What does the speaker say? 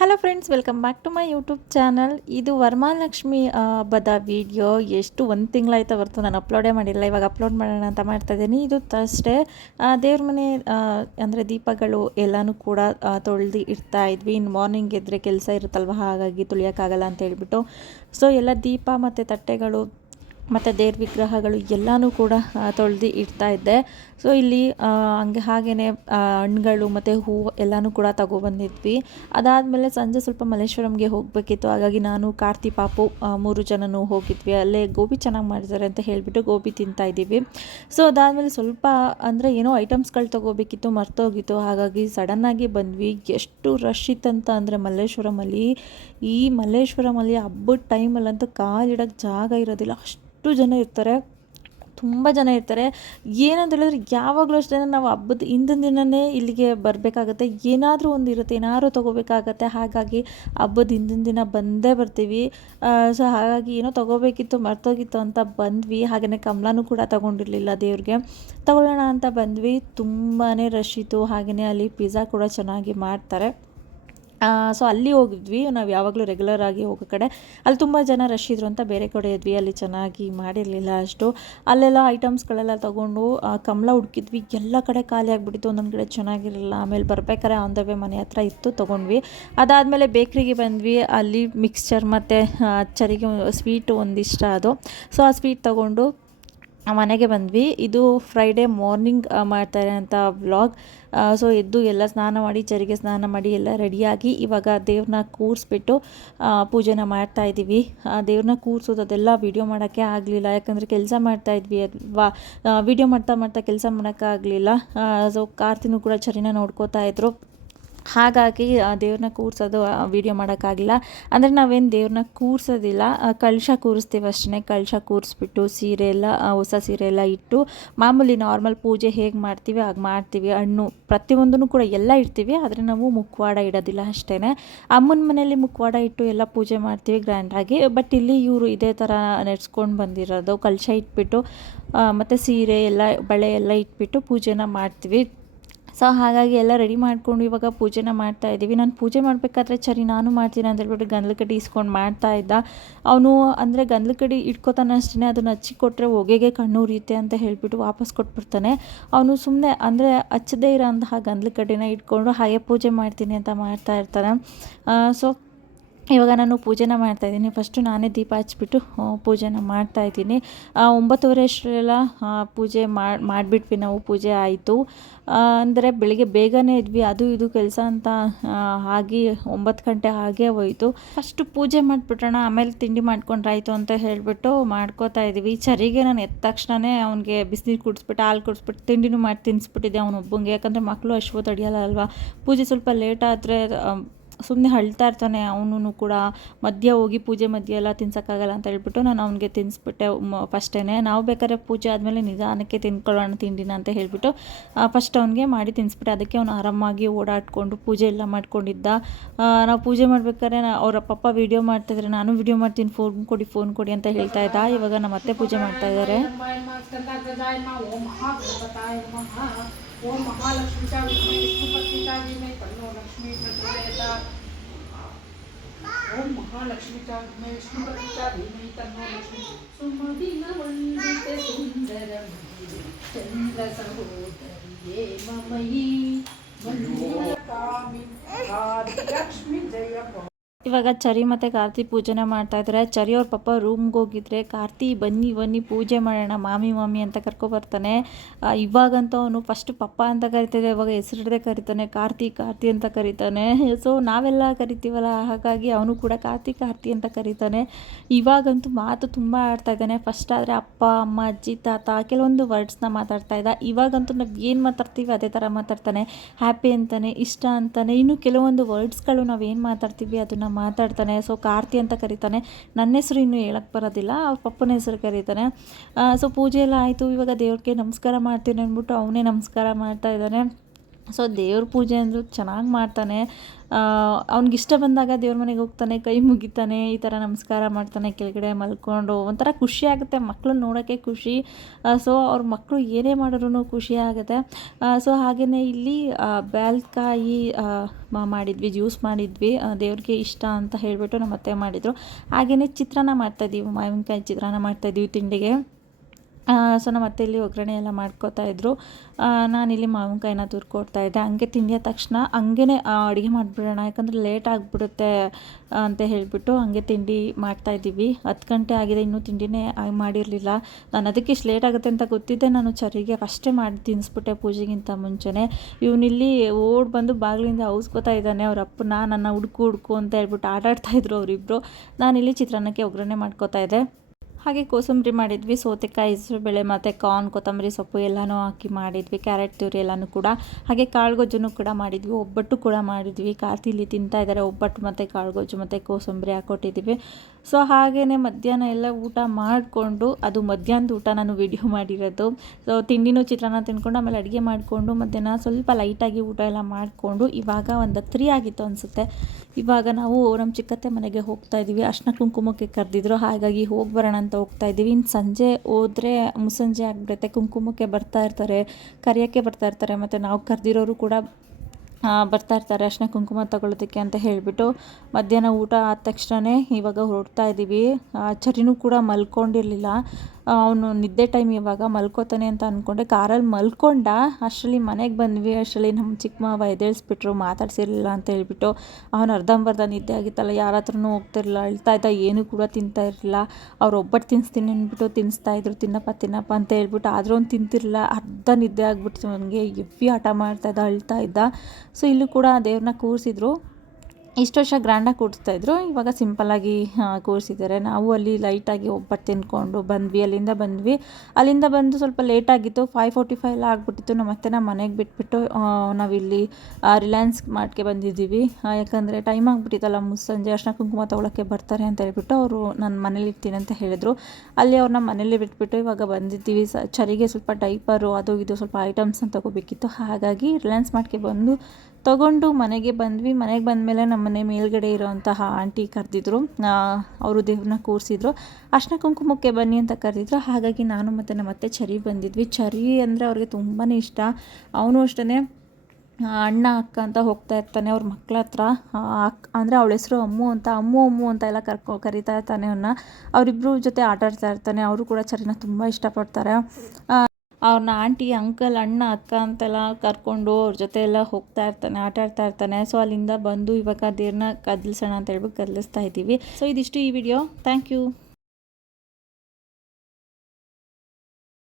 Hello friends, welcome back to my YouTube channel. ಇದು ವರಮಹಾಲಕ್ಷ್ಮಿ ಹಬ್ಬದ video. ಎಷ್ಟು ಒಂದು ತಿಂಗಳಾಯ್ತು ಹೊರತು ನಾನು ಅಪ್ಲೋಡೇ ಮಾಡಿಲ್ಲ. ಇವಾಗ ಅಪ್ಲೋಡ್ ಮಾಡೋಣ ಅಂತ ಮಾಡ್ತಾ ಇದ್ದೀನಿ. ಇದು ಥರ್ಸ್ಡೇ. ದೇವ್ರ ಮನೆ ಅಂದರೆ ದೀಪಗಳು ಎಲ್ಲನೂ ಕೂಡ ತೊಳೆದು ಇಡ್ತಾ ಇದ್ವಿ. ಇನ್ನು ಮಾರ್ನಿಂಗ್ ಎದ್ದರೆ ಕೆಲಸ ಇರುತ್ತಲ್ವ, ಹಾಗಾಗಿ ತುಳಿಯೋಕ್ಕಾಗಲ್ಲ ಅಂತ ಹೇಳ್ಬಿಟ್ಟು ಸೊ ಎಲ್ಲ ದೀಪ ಮತ್ತು ತಟ್ಟೆಗಳು ಮತ್ತು ದೇವ್ರ ವಿಗ್ರಹಗಳು ಎಲ್ಲನೂ ಕೂಡ ತೊಳೆದು ಇಡ್ತಾ ಇದ್ದೆ. ಸೊ ಇಲ್ಲಿ ಹಾಗೆಯೇ ಹಣ್ಣುಗಳು ಮತ್ತು ಹೂವು ಎಲ್ಲನೂ ಕೂಡ ತಗೊಬಂದಿದ್ವಿ. ಅದಾದಮೇಲೆ ಸಂಜೆ ಸ್ವಲ್ಪ ಮಲ್ಲೇಶ್ವರಂಗೆ ಹೋಗಬೇಕಿತ್ತು. ಹಾಗಾಗಿ ನಾನು ಕಾರ್ತಿ ಪಾಪು 3 ಜನನೂ ಹೋಗಿದ್ವಿ. ಅಲ್ಲೇ ಗೋಬಿ ಚೆನ್ನಾಗಿ ಮಾಡಿದ್ದಾರೆ ಅಂತ ಹೇಳಿಬಿಟ್ಟು ಗೋಬಿ ತಿಂತಾಯಿದ್ದೀವಿ. ಸೊ ಅದಾದಮೇಲೆ ಸ್ವಲ್ಪ ಅಂದರೆ ಏನೋ ಐಟಮ್ಸ್ಗಳು ತೊಗೋಬೇಕಿತ್ತು, ಮರ್ತೋಗಿತ್ತು. ಹಾಗಾಗಿ ಸಡನ್ನಾಗಿ ಬಂದ್ವಿ. ಎಷ್ಟು ರಶ್ ಇತ್ತಂತ ಅಂದರೆ ಈ ಮಲ್ಲೇಶ್ವರಮಲ್ಲಿ ಹಬ್ಬದ ಟೈಮಲ್ಲಂತೂ ಕಾಲಿಡೋಕ್ಕೆ ಜಾಗ ಇರೋದಿಲ್ಲ. ಅಷ್ಟು ಜನ ಇರ್ತಾರೆ, ತುಂಬ ಜನ ಇರ್ತಾರೆ. ಏನಂತ ಹೇಳಿದ್ರೆ ಯಾವಾಗಲೂ ಅಷ್ಟೇ, ನಾವು ಹಬ್ಬದ ಹಿಂದಿನ ದಿನವೇ ಇಲ್ಲಿಗೆ ಬರಬೇಕಾಗತ್ತೆ. ಏನಾದರೂ ಒಂದು ಇರುತ್ತೆ, ಏನಾದರೂ ತೊಗೋಬೇಕಾಗತ್ತೆ. ಹಾಗಾಗಿ ಹಬ್ಬದ ಹಿಂದಿನ ದಿನ ಬಂದೇ ಬರ್ತೀವಿ. ಸೊ ಹಾಗಾಗಿ ಏನೋ ತೊಗೋಬೇಕಿತ್ತು, ಮರ್ತೋಗಿತ್ತು ಅಂತ ಬಂದ್ವಿ. ಹಾಗೆಯೇ ಕಮಲನೂ ಕೂಡ ತೊಗೊಂಡಿರಲಿಲ್ಲ, ದೇವ್ರಿಗೆ ತೊಗೊಳ್ಳೋಣ ಅಂತ ಬಂದ್ವಿ. ತುಂಬಾ ರಶ್ ಇತ್ತು. ಹಾಗೆಯೇ ಅಲ್ಲಿ ಪಿಜ್ಜಾ ಕೂಡ ಚೆನ್ನಾಗಿ ಮಾಡ್ತಾರೆ. ಸೊ ಅಲ್ಲಿ ಹೋಗಿದ್ವಿ. ನಾವು ಯಾವಾಗಲೂ ರೆಗ್ಯುಲರ್ ಆಗಿ ಹೋಗೋ ಕಡೆ. ಅಲ್ಲಿ ತುಂಬ ಜನ ರಶ್ ಇದ್ರು ಅಂತ ಬೇರೆ ಕಡೆ ಇದ್ವಿ. ಅಲ್ಲಿ ಚೆನ್ನಾಗಿ ಮಾಡಿರಲಿಲ್ಲ ಅಷ್ಟು. ಅಲ್ಲೆಲ್ಲ ಐಟಮ್ಸ್ಗಳೆಲ್ಲ ತೊಗೊಂಡು ಕಮಲ ಹುಡುಕಿದ್ವಿ. ಎಲ್ಲ ಕಡೆ ಖಾಲಿ ಆಗಿಬಿಟ್ಟಿತ್ತು, ಒಂದೊಂದು ಕಡೆ ಚೆನ್ನಾಗಿರಲಿಲ್ಲ. ಆಮೇಲೆ ಬರ್ಬೇಕಾದ್ರೆ ಆನ್ ದ ವೇ ಮನೆ ಹತ್ರ ಇತ್ತು, ತೊಗೊಂಡ್ವಿ. ಅದಾದಮೇಲೆ ಬೇಕ್ರಿಗೆ ಬಂದ್ವಿ. ಅಲ್ಲಿ ಮಿಕ್ಸ್ಚರ್ ಮತ್ತು ಚರಿಗೆ ಸ್ವೀಟು ಒಂದಿಷ್ಟ ಅದು. ಸೊ ಆ ಸ್ವೀಟ್ ತೊಗೊಂಡು ಮನೆಗೆ ಬಂದ್ವಿ. ಇದು ಫ್ರೈಡೇ ಮಾರ್ನಿಂಗ್ ಮಾಡ್ತಾರೆ ಅಂತ ವ್ಲಾಗ್. ಸೊ ಎದ್ದು ಎಲ್ಲ ಸ್ನಾನ ಮಾಡಿ, ಚರಿಗೆ ಸ್ನಾನ ಮಾಡಿ ಎಲ್ಲ ರೆಡಿಯಾಗಿ ಇವಾಗ ದೇವ್ರನ್ನ ಕೂರಿಸ್ಬಿಟ್ಟು ಪೂಜೆನ ಮಾಡ್ತಾಯಿದ್ದೀವಿ. ದೇವ್ರನ್ನ ಕೂರಿಸೋದು ಅದೆಲ್ಲ ವೀಡಿಯೋ ಮಾಡೋಕ್ಕೆ ಆಗಲಿಲ್ಲ, ಯಾಕಂದರೆ ಕೆಲಸ ಮಾಡ್ತಾಯಿದ್ವಿ ಅಲ್ವಾ. ವೀಡಿಯೋ ಮಾಡ್ತಾ ಕೆಲಸ ಮಾಡೋಕ್ಕಾಗಲಿಲ್ಲ. ಸೊ ಕಾರ್ತಿನೂ ಕೂಡ ಚರಿನ ನೋಡ್ಕೋತಾ ಇದ್ರು. ಹಾಗಾಗಿ ದೇವ್ರನ್ನ ಕೂರಿಸೋದು ವೀಡಿಯೋ ಮಾಡೋಕ್ಕಾಗಿಲ್ಲ. ಅಂದರೆ ನಾವೇನು ದೇವ್ರನ್ನ ಕೂರಿಸೋದಿಲ್ಲ, ಕಳಶ ಕೂರಿಸ್ತೀವಿ ಅಷ್ಟೇ. ಕಳಶ ಕೂರಿಸ್ಬಿಟ್ಟು ಸೀರೆ ಎಲ್ಲ ಹೊಸ ಸೀರೆ ಎಲ್ಲ ಇಟ್ಟು ಮಾಮೂಲಿ ನಾರ್ಮಲ್ ಪೂಜೆ ಹೇಗೆ ಮಾಡ್ತೀವಿ ಹಾಗೆ ಮಾಡ್ತೀವಿ. ಹಣ್ಣು ಪ್ರತಿಯೊಂದೂ ಕೂಡ ಎಲ್ಲ ಇಡ್ತೀವಿ, ಆದರೆ ನಾವು ಮುಖವಾಡ ಇಡೋದಿಲ್ಲ ಅಷ್ಟೇ. ಅಮ್ಮನ ಮನೆಯಲ್ಲಿ ಮುಖವಾಡ ಇಟ್ಟು ಎಲ್ಲ ಪೂಜೆ ಮಾಡ್ತೀವಿ ಗ್ರ್ಯಾಂಡಾಗಿ. ಬಟ್ ಇಲ್ಲಿ ಇವರು ಇದೇ ಥರ ನಡೆಸ್ಕೊಂಡು ಬಂದಿರೋದು. ಕಳಶ ಇಟ್ಬಿಟ್ಟು ಮತ್ತು ಸೀರೆ ಎಲ್ಲ ಬಳೆ ಎಲ್ಲ ಇಟ್ಬಿಟ್ಟು ಪೂಜೆನ ಮಾಡ್ತೀವಿ. ಸೊ ಹಾಗಾಗಿ ಎಲ್ಲ ರೆಡಿ ಮಾಡಿಕೊಂಡು ಇವಾಗ ಪೂಜೆನ ಮಾಡ್ತಾಯಿದ್ದೀವಿ. ನಾನು ಪೂಜೆ ಮಾಡಬೇಕಾದ್ರೆ ಸರಿ ನಾನು ಮಾಡ್ತೀನಿ ಅಂತ ಹೇಳ್ಬಿಟ್ಟು ಗಂಧದ ಕಡ್ಡಿ ಇಸ್ಕೊಂಡು ಮಾಡ್ತಾಯಿದ್ದ. ಅವನು ಅಂದರೆ ಗಂಧದ ಕಡ್ಡಿ ಇಟ್ಕೋತಾನೆ ಅಷ್ಟೇ, ಅದನ್ನು ಹಚ್ಚಿ ಕೊಟ್ಟರೆ ಹೊಗೆಗೆ ಕಣ್ಣು ಉರಿಯುತ್ತೆ ಅಂತ ಹೇಳಿಬಿಟ್ಟು ವಾಪಸ್ ಕೊಟ್ಬಿಡ್ತಾನೆ. ಅವನು ಸುಮ್ಮನೆ ಅಂದರೆ ಹಚ್ಚದೇ ಇರೋ ಅಂತಹ ಗಂಧದ ಕಡ್ಡಿನ ಇಟ್ಕೊಂಡು ಹಾಗೆ ಪೂಜೆ ಮಾಡ್ತೀನಿ ಅಂತ ಮಾಡ್ತಾ ಇರ್ತಾನೆ. ಸೊ ಇವಾಗ ನಾನು ಪೂಜೆನ ಮಾಡ್ತಾಯಿದ್ದೀನಿ. ಫಸ್ಟು ನಾನೇ ದೀಪ ಹಚ್ಬಿಟ್ಟು ಪೂಜೆನ ಮಾಡ್ತಾಯಿದ್ದೀನಿ. 9:30 ಅಷ್ಟರೆಲ್ಲ ಪೂಜೆ ಮಾಡಿಬಿಟ್ವಿ ನಾವು. ಪೂಜೆ ಆಯಿತು ಅಂದರೆ ಬೆಳಿಗ್ಗೆ ಬೇಗನೆ ಇದ್ವಿ. ಅದು ಇದು ಕೆಲಸ ಅಂತ ಆಗಿ 9 ಗಂಟೆ ಹಾಗೆ ಹೋಯಿತು. ಫಸ್ಟು ಪೂಜೆ ಮಾಡಿಬಿಟ್ರೋಣ, ಆಮೇಲೆ ತಿಂಡಿ ಮಾಡ್ಕೊಂಡ್ರಾಯ್ತು ಅಂತ ಹೇಳಿಬಿಟ್ಟು ಮಾಡ್ಕೋತಾ ಇದ್ದೀವಿ. ಚರಿಗೆ ನಾನು ಎದ್ದ ತಕ್ಷಣವೇ ಅವ್ನಿಗೆ ಬಿಸಿನೀರು ಕುಡಿಸ್ಬಿಟ್ಟು ಹಾಲು ಕುಡಿಸ್ಬಿಟ್ಟು ತಿಂಡಿನೂ ಮಾಡಿ ತಿನ್ನಿಸ್ಬಿಟ್ಟಿದ್ದೆ ಅವನೊಬ್ಬಂಗೆ. ಯಾಕಂದರೆ ಮಕ್ಕಳು ಅಶ್ವ ತಡೆಯಲ್ಲ ಅಲ್ವಾ. ಪೂಜೆ ಸ್ವಲ್ಪ ಲೇಟ್ ಆದರೆ ಸುಮ್ಮನೆ ಅಳ್ತಾ ಇರ್ತಾನೆ. ಅವನು ಕೂಡ ಮಧ್ಯ ಹೋಗಿ ಪೂಜೆ ಮಧ್ಯೆ ಎಲ್ಲ ತಿನ್ಸೋಕ್ಕಾಗಲ್ಲ ಅಂತ ಹೇಳ್ಬಿಟ್ಟು ನಾನು ಅವನಿಗೆ ತಿನ್ನಿಸ್ಬಿಟ್ಟೆ ಫಸ್ಟೇ. ನಾವು ಬೇಕಾದ್ರೆ ಪೂಜೆ ಆದಮೇಲೆ ನಿಧಾನಕ್ಕೆ ತಿನ್ಕೊಳ್ಳೋಣ ತಿಂಡಿನ ಅಂತ ಹೇಳಿಬಿಟ್ಟು ಫಸ್ಟ್ ಅವನಿಗೆ ಮಾಡಿ ತಿನ್ನಿಸ್ಬಿಟ್ಟೆ. ಅದಕ್ಕೆ ಅವನು ಆರಾಮಾಗಿ ಓಡಾಡಿಕೊಂಡು ಪೂಜೆ ಎಲ್ಲ ಮಾಡ್ಕೊಂಡಿದ್ದ. ನಾವು ಪೂಜೆ ಮಾಡ್ಬೇಕಾದ್ರೆ ಅವರ ಪಪ್ಪ ವೀಡಿಯೋ ಮಾಡ್ತಾಯಿದ್ರೆ ನಾನು ವೀಡಿಯೋ ಮಾಡ್ತೀನಿ, ಫೋನ್ ಕೊಡಿ ಅಂತ ಹೇಳ್ತಾ ಇದ್ದ. ಇವಾಗ ನಮ್ಮ ಅತ್ತೆ ಪೂಜೆ ಮಾಡ್ತಾಯಿದ್ದಾರೆ. ಓಂ ಮಹಾಲಕ್ಷ್ಮಿ ಓಂ ಮಹಾಲಕ್ಷ್ಮಿ ಸುಮದಿನ ವಂದಿತೆ ಸುಂದರ ಚಂದ್ರ ಸಹೋದರಿಯೇ ಮಮಯಿ ಕಾಮಿ ಲಕ್ಷ್ಮಿ ಜಯ. ಇವಾಗ ಚರಿ ಮತ್ತು ಕಾರ್ತಿ ಪೂಜೆನ ಮಾಡ್ತಾಯಿದ್ದಾರೆ. ಚರಿ ಅವ್ರ ಪಪ್ಪ ರೂಮ್ಗೆ ಹೋಗಿದ್ರೆ ಕಾರ್ತಿ ಬನ್ನಿ ಪೂಜೆ ಮಾಡೋಣ ಮಾಮಿ ಅಂತ ಕರ್ಕೊಬರ್ತಾನೆ. ಇವಾಗಂತೂ ಅವನು ಫಸ್ಟ್ ಪಪ್ಪ ಅಂತ ಕರಿತಿದ್ದೆ, ಇವಾಗ ಹೆಸರಿಡದೆ ಕರಿತಾನೆ, ಕಾರ್ತಿ ಅಂತ ಕರಿತಾನೆ. ಸೊ ನಾವೆಲ್ಲ ಕರಿತೀವಲ್ಲ, ಹಾಗಾಗಿ ಅವನು ಕೂಡ ಕಾರ್ತಿ ಅಂತ ಕರಿತಾನೆ. ಇವಾಗಂತೂ ಮಾತು ತುಂಬ ಆಡ್ತಾ ಇದ್ದಾನೆ. ಫಸ್ಟ್ ಆದರೆ ಅಪ್ಪ ಅಮ್ಮ ಅಜ್ಜಿ ತಾತ ಕೆಲವೊಂದು ವರ್ಡ್ಸ್ನ ಮಾತಾಡ್ತಾ ಇದ್ದ. ಇವಾಗಂತೂ ನಾವು ಏನು ಮಾತಾಡ್ತೀವಿ ಅದೇ ಥರ ಮಾತಾಡ್ತಾನೆ. ಹ್ಯಾಪಿ ಅಂತಾನೆ, ಇಷ್ಟ ಅಂತಾನೆ, ಇನ್ನು ಕೆಲವೊಂದು ವರ್ಡ್ಸ್ಗಳು ನಾವೇನು ಮಾತಾಡ್ತೀವಿ ಅದನ್ನು ಮಾತಾಡ್ತಾನೆ. ಸೊ ಕಾರ್ತಿ ಅಂತ ಕರೀತಾನೆ. ನನ್ನ ಹೆಸರು ಇನ್ನೂ ಹೇಳಕ್ಕೆ ಬರೋದಿಲ್ಲ, ಅವ್ರ ಪಪ್ಪನ ಹೆಸರು ಕರೀತಾನೆ. ಸೊ ಪೂಜೆ ಎಲ್ಲ ಆಯಿತು. ಇವಾಗ ದೇವ್ರಿಗೆ ನಮಸ್ಕಾರ ಮಾಡ್ತೀನಿ ಅಂದ್ಬಿಟ್ಟು ಅವನೇ ನಮಸ್ಕಾರ ಮಾಡ್ತಾ ಇದ್ದಾನೆ. ಸೊ ದೇವ್ರ ಪೂಜೆ ಅಂದರೂ ಚೆನ್ನಾಗಿ ಮಾಡ್ತಾನೆ. ಅವ್ನಿಗಿಷ್ಟ ಬಂದಾಗ ದೇವ್ರ ಮನೆಗೆ ಹೋಗ್ತಾನೆ, ಕೈ ಮುಗಿತಾನೆ, ಈ ಥರ ನಮಸ್ಕಾರ ಮಾಡ್ತಾನೆ, ಕೆಳಗಡೆ ಮಲ್ಕೊಂಡು ಒಂಥರ ಖುಷಿ ಆಗುತ್ತೆ. ಮಕ್ಕಳು ನೋಡೋಕ್ಕೆ ಖುಷಿ. ಸೊ ಅವ್ರ ಮಕ್ಕಳು ಏನೇ ಮಾಡಿದ್ರು ಖುಷಿ ಆಗುತ್ತೆ. ಸೊ ಹಾಗೆಯೇ ಇಲ್ಲಿ ಬ್ಯಾಲ್ಕಾಯಿ ಮಾಡಿದ್ವಿ, ಜ್ಯೂಸ್ ಮಾಡಿದ್ವಿ, ದೇವ್ರಿಗೆ ಇಷ್ಟ ಅಂತ ಹೇಳಿಬಿಟ್ಟು ನಮ್ಮ ಅತ್ತೆ ಮಾಡಿದರು. ಹಾಗೆಯೇ ಚಿತ್ರಾನ್ನ ಮಾಡ್ತಾಯಿದ್ದೀವಿ, ಮಾವಿನಕಾಯಿ ಚಿತ್ರಾನ್ನ ಮಾಡ್ತಾಯಿದ್ದೀವಿ ತಿಂಡಿಗೆ. ಸೊ ನಮ್ಮ ಅತ್ತೆ ಇಲ್ಲಿ ಒಗ್ಗರಣೆ ಎಲ್ಲ ಮಾಡ್ಕೋತಾಯಿದ್ರು, ನಾನಿಲ್ಲಿ ಮಾವಿನಕಾಯಿನ ತುರ್ಕೊಡ್ತಾಯಿದ್ದೆ. ಹಂಗೆ ತಿಂಡಿಯ ತಕ್ಷಣ ಹಂಗೇ ಅಡುಗೆ ಮಾಡಿಬಿಡೋಣ, ಯಾಕಂದರೆ ಲೇಟ್ ಆಗಿಬಿಡುತ್ತೆ ಅಂತ ಹೇಳಿಬಿಟ್ಟು ಹಂಗೆ ತಿಂಡಿ ಮಾಡ್ತಾಯಿದ್ದೀವಿ. 10 ಗಂಟೆ ಆಗಿದೆ, ಇನ್ನೂ ತಿಂಡಿನೇ ಮಾಡಿರಲಿಲ್ಲ. ನಾನು ಅದಕ್ಕೆ ಇಷ್ಟು ಲೇಟ್ ಆಗುತ್ತೆ ಅಂತ ಗೊತ್ತಿದ್ದೆ, ನಾನು ಚರಿಗೆ ಫಸ್ಟೇ ಮಾಡಿ ತಿನ್ನಿಸ್ಬಿಟ್ಟೆ ಪೂಜೆಗಿಂತ ಮುಂಚೆನೇ. ಇವನಿಲ್ಲಿ ಓಡಿ ಬಂದು ಬಾಗಿಲಿಂದ ಔಸ್ಕೋತಾ ಇದ್ದಾನೆ ಅವ್ರ ಅಪ್ಪನ, ನನ್ನ ಹುಡುಕು ಅಂತ ಹೇಳ್ಬಿಟ್ಟು ಆಟಾಡ್ತಾಯಿದ್ರು ಅವರಿಬ್ಬರು. ನಾನಿಲ್ಲಿ ಚಿತ್ರಾನ್ನಕ್ಕೆ ಒಗ್ಗರಣೆ ಮಾಡ್ಕೋತಾ ಇದ್ದೆ. ಹಾಗೆ ಕೋಸಂಬರಿ ಮಾಡಿದ್ವಿ, ಸೌತೆಕಾಯಿ, ಹೆಸರುಬೇಳೆ ಮತ್ತು ಕಾರ್ನ್, ಕೊತ್ತಂಬರಿ ಸೊಪ್ಪು ಎಲ್ಲನೂ ಹಾಕಿ ಮಾಡಿದ್ವಿ, ಕ್ಯಾರೆಟ್ ತುರಿ ಎಲ್ಲನೂ ಕೂಡ. ಹಾಗೆ ಕಾಳುಗೊಜ್ಜನ್ನು ಕೂಡ ಮಾಡಿದ್ವಿ, ಒಬ್ಬಟ್ಟು ಕೂಡ ಮಾಡಿದ್ವಿ. ಕಾರ್ತಿಲಿ ತಿಂತಾ ಇದ್ದಾರೆ ಒಬ್ಬಟ್ಟು ಮತ್ತು ಕಾಳುಗೊಜ್ಜು ಮತ್ತು ಕೋಸಂಬರಿ ಹಾಕ್ಕೊಟ್ಟಿದ್ದೀವಿ. ಸೊ ಹಾಗೆಯೇ ಮಧ್ಯಾಹ್ನ ಎಲ್ಲ ಊಟ ಮಾಡಿಕೊಂಡು, ಅದು ಮಧ್ಯಾಹ್ನದ ಊಟ ನಾನು ವಿಡಿಯೋ ಮಾಡಿರೋದು. ಸೊ ತಿಂಡಿನೂ ಚಿತ್ರಾನ್ನ ತಿಂದ್ಕೊಂಡು ಆಮೇಲೆ ಅಡುಗೆ ಮಾಡಿಕೊಂಡು ಮಧ್ಯಾಹ್ನ ಸ್ವಲ್ಪ ಲೈಟಾಗಿ ಊಟ ಎಲ್ಲ ಮಾಡಿಕೊಂಡು ಇವಾಗ ಒಂದು 3 ಆಗಿತ್ತು ಅನಿಸುತ್ತೆ. ಇವಾಗ ನಾವು ನಮ್ಮ ಚಿಕ್ಕತ್ತೆ ಮನೆಗೆ ಹೋಗ್ತಾ ಇದ್ದೀವಿ. ಅರ್ಶಿನ ಕುಂಕುಮಕ್ಕೆ ಕರೆದಿದ್ರು, ಹಾಗಾಗಿ ಹೋಗಿ ಬರೋಣ ಅಂತ ಹೋಗ್ತಾ ಇದ್ದೀವಿ. ಇನ್ನು ಸಂಜೆ ಹೋದರೆ ಮುಸ್ಸಂಜೆ ಆಗಿಬಿಡುತ್ತೆ. ಕುಂಕುಮಕ್ಕೆ ಬರ್ತಾ ಇರ್ತಾರೆ, ಕರಿಯೋಕ್ಕೆ ಬರ್ತಾ ಇರ್ತಾರೆ, ಮತ್ತು ನಾವು ಕರೆದಿರೋರು ಕೂಡ ಬರ್ತಾ ಇರ್ತಾರೆ ಅರ್ಶಿನ ಕುಂಕುಮ ತಗೊಳ್ಳೋದಕ್ಕೆ ಅಂತ ಹೇಳಿಬಿಟ್ಟು. ಮಧ್ಯಾಹ್ನ ಊಟ ಆದ ತಕ್ಷಣವೇ ಇವಾಗ ಹೊರಡ್ತಾ ಇದ್ದೀವಿ. ಚರಿನೂ ಕೂಡ ಮಲ್ಕೊಂಡಿರಲಿಲ್ಲ, ಅವನು ನಿದ್ದೆ ಟೈಮ್ ಇವಾಗ ಮಲ್ಕೋತಾನೆ ಅಂತ ಅಂದ್ಕೊಂಡೆ. ಕಾರಲ್ಲಿ ಮಲ್ಕೊಂಡ, ಅಷ್ಟರಲ್ಲಿ ಮನೆಗೆ ಬಂದ್ವಿ. ಅಷ್ಟರಲ್ಲಿ ನಮ್ಮ ಚಿಕ್ಕ ಮಾವ ಎದ್ದೇಳಿಸ್ಬಿಟ್ರು, ಮಾತಾಡ್ಸಿರಲಿಲ್ಲ ಅಂತ ಹೇಳ್ಬಿಟ್ಟು. ಅವನು ಅರ್ಧಂಬರ್ಧ ನಿದ್ದೆ ಆಗಿತ್ತಲ್ಲ, ಯಾರ ಹತ್ರನೂ ಹೋಗ್ತಿರಲಿಲ್ಲ, ಅಳ್ತಾ ಇದ್ದ, ಏನೂ ಕೂಡ ತಿಂತಾ ಇರಲಿಲ್ಲ. ಅವ್ರು ಒಬ್ಬಟ್ಟು ತಿನ್ನಿಸ್ತೀನಿ ಅಂದ್ಬಿಟ್ಟು ತಿನ್ನಿಸ್ತಾಯಿದ್ರು, ತಿನ್ನಪ್ಪ ಅಂತ ಹೇಳ್ಬಿಟ್ಟು. ಆದರೂ ಅವ್ನು ತಿಂತಿರಲಿಲ್ಲ, ಅರ್ಧ ನಿದ್ದೆ ಆಗಿಬಿಡ್ತು ಅವನಿಗೆ. ಎವ್ವಿ ಆಟ ಮಾಡ್ತಾಯಿದ್ದ, ಅಳ್ತಾ ಇದ್ದ. ಸೊ ಇಲ್ಲೂ ಕೂಡ ದೇವ್ರನ್ನ ಕೂರಿಸಿದ್ರು. ಇಷ್ಟು ವರ್ಷ ಗ್ರ್ಯಾಂಡಾಗಿ ಕೂರಿಸ್ತಾಯಿದ್ರು, ಇವಾಗ ಸಿಂಪಲ್ಲಾಗಿ ಕೂರಿಸಿದ್ದಾರೆ. ನಾವು ಅಲ್ಲಿ ಲೈಟಾಗಿ ಒಬ್ಬಟ್ಟು ತಿಂದ್ಕೊಂಡು ಬಂದ್ವಿ. ಅಲ್ಲಿಂದ ಬಂದು ಸ್ವಲ್ಪ ಲೇಟಾಗಿತ್ತು, 5:45 ಎಲ್ಲ ಆಗಿಬಿಟ್ಟಿತ್ತು. ನಮ್ಮ ಅತ್ತೆನ ಮನೆಗೆ ಬಿಟ್ಬಿಟ್ಟು ನಾವಿಲ್ಲಿ ರಿಲಯನ್ಸ್ ಮಾರ್ಟ್ಗೆ ಬಂದಿದ್ದೀವಿ. ಯಾಕಂದರೆ ಟೈಮ್ ಆಗಿಬಿಟ್ಟಿತ್ತಲ್ಲ, ಮುಸ್ಸಂಜೆ ಅರ್ಶಿನ ಕುಂಕುಮ ತೊಗೊಳಕ್ಕೆ ಬರ್ತಾರೆ ಅಂತ ಹೇಳ್ಬಿಟ್ಟು ಅವರು ನಾನು ಮನೇಲಿ ಇರ್ತೀನಿ ಅಂತ ಹೇಳಿದರು. ಅಲ್ಲಿ ಅವ್ರನ್ನ ಮನೇಲಿ ಬಿಟ್ಬಿಟ್ಟು ಇವಾಗ ಬಂದಿದ್ದೀವಿ. ಚರಿಗೆ ಸ್ವಲ್ಪ ಡೈಪರು ಅದು ಇದು ಸ್ವಲ್ಪ ಐಟಮ್ಸ್ನ ತೊಗೋಬೇಕಿತ್ತು, ಹಾಗಾಗಿ ರಿಲಯನ್ಸ್ ಮಾರ್ಟ್ಗೆ ಬಂದು ತೊಗೊಂಡು ಮನೆಗೆ ಬಂದ್ವಿ. ಮನೆಗೆ ಬಂದಮೇಲೆ ನಮ್ಮ ಮನೆ ಮೇಲ್ಗಡೆ ಇರೋಂತಹ ಆಂಟಿ ಕರೆದಿದ್ರು, ಅವರು ದೇವ್ರನ್ನ ಕೂರಿಸಿದ್ರು. ಅರ್ಶಿನ ಕುಂಕುಮಕ್ಕೆ ಬನ್ನಿ ಅಂತ ಕರೆದಿದ್ರು, ಹಾಗಾಗಿ ನಾನು ಮತ್ತು ನಮ್ಮ ಅತ್ತೆ ಚರಿ ಬಂದಿದ್ವಿ. ಚರಿ ಅಂದರೆ ಅವ್ರಿಗೆ ತುಂಬಾ ಇಷ್ಟ. ಅವನು ಅಷ್ಟೇ ಅಣ್ಣ ಅಕ್ಕ ಅಂತ ಹೋಗ್ತಾ ಇರ್ತಾನೆ ಅವ್ರ ಮಕ್ಕಳ ಹತ್ರ. ಅಂದರೆ ಅವಳ ಹೆಸರು ಅಮ್ಮು ಅಂತ ಎಲ್ಲ ಕರಿತಾ ಇರ್ತಾನೆ ಅವನ್ನ. ಅವರಿಬ್ಬರು ಜೊತೆ ಆಟಾಡ್ತಾ ಇರ್ತಾನೆ. ಅವರು ಕೂಡ ಚರಿನ ತುಂಬ ಇಷ್ಟಪಡ್ತಾರೆ. ಅವ್ರನ್ನ ಆಂಟಿ, ಅಂಕಲ್, ಅಣ್ಣ, ಅಕ್ಕ ಅಂತೆಲ್ಲ ಕರ್ಕೊಂಡು ಅವ್ರ ಜೊತೆ ಎಲ್ಲ ಹೋಗ್ತಾ ಇರ್ತಾನೆ, ಆಟಾಡ್ತಾ ಇರ್ತಾನೆ. ಸೊ ಅಲ್ಲಿಂದ ಬಂದು ಇವಾಗ ದೇವ್ರನ್ನ ಕದಲಿಸೋಣ ಅಂತ ಹೇಳ್ಬಿಟ್ಟು ಕದಲಿಸ್ತಾ ಇದ್ದೀವಿ. ಸೊ ಇದಿಷ್ಟು ಈ ವಿಡಿಯೋ. Thank you.